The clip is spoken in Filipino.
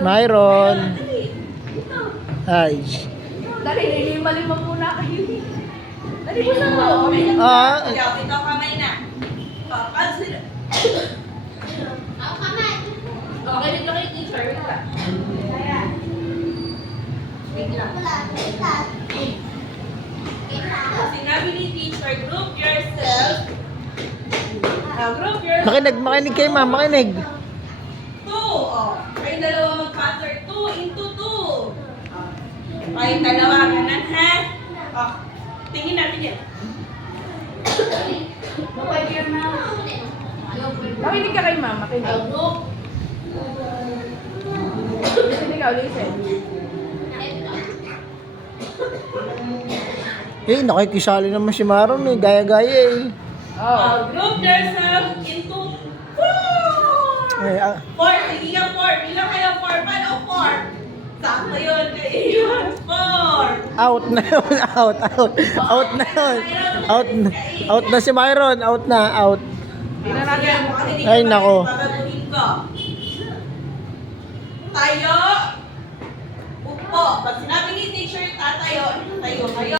Myron. Hi. Dali, lilima-lima muna kayo. Dali mo sa loob. Ito kamay na. Okay, dito kayo, teacher. Wait lang. Wait lang. Sinabi ni teacher, group yourself. Group yourself. Makinig kayo, ma'am. Makinig. 2. Kayong dalawa mag-pattern. 2 into 2. Kayong dalawa, ganun ha? Tingin natin yan. Makinig ka kay mama. Makinig. Listen ikaw, listen. Nakikisali naman si Maron eh. Gaya-gaya eh. Group yourself into 4. Ay, 4. Sige nga 4. Bilang kayo 4. Paano 4? Sakto yun. Kayo 4. out na yun. Out na yun. Out na si Myron. Out. Tingnan natin. Ay, nako. Babaguhin ko. Tayo. Upo. Pag sinabi ni teacher, tatayo. Tayo.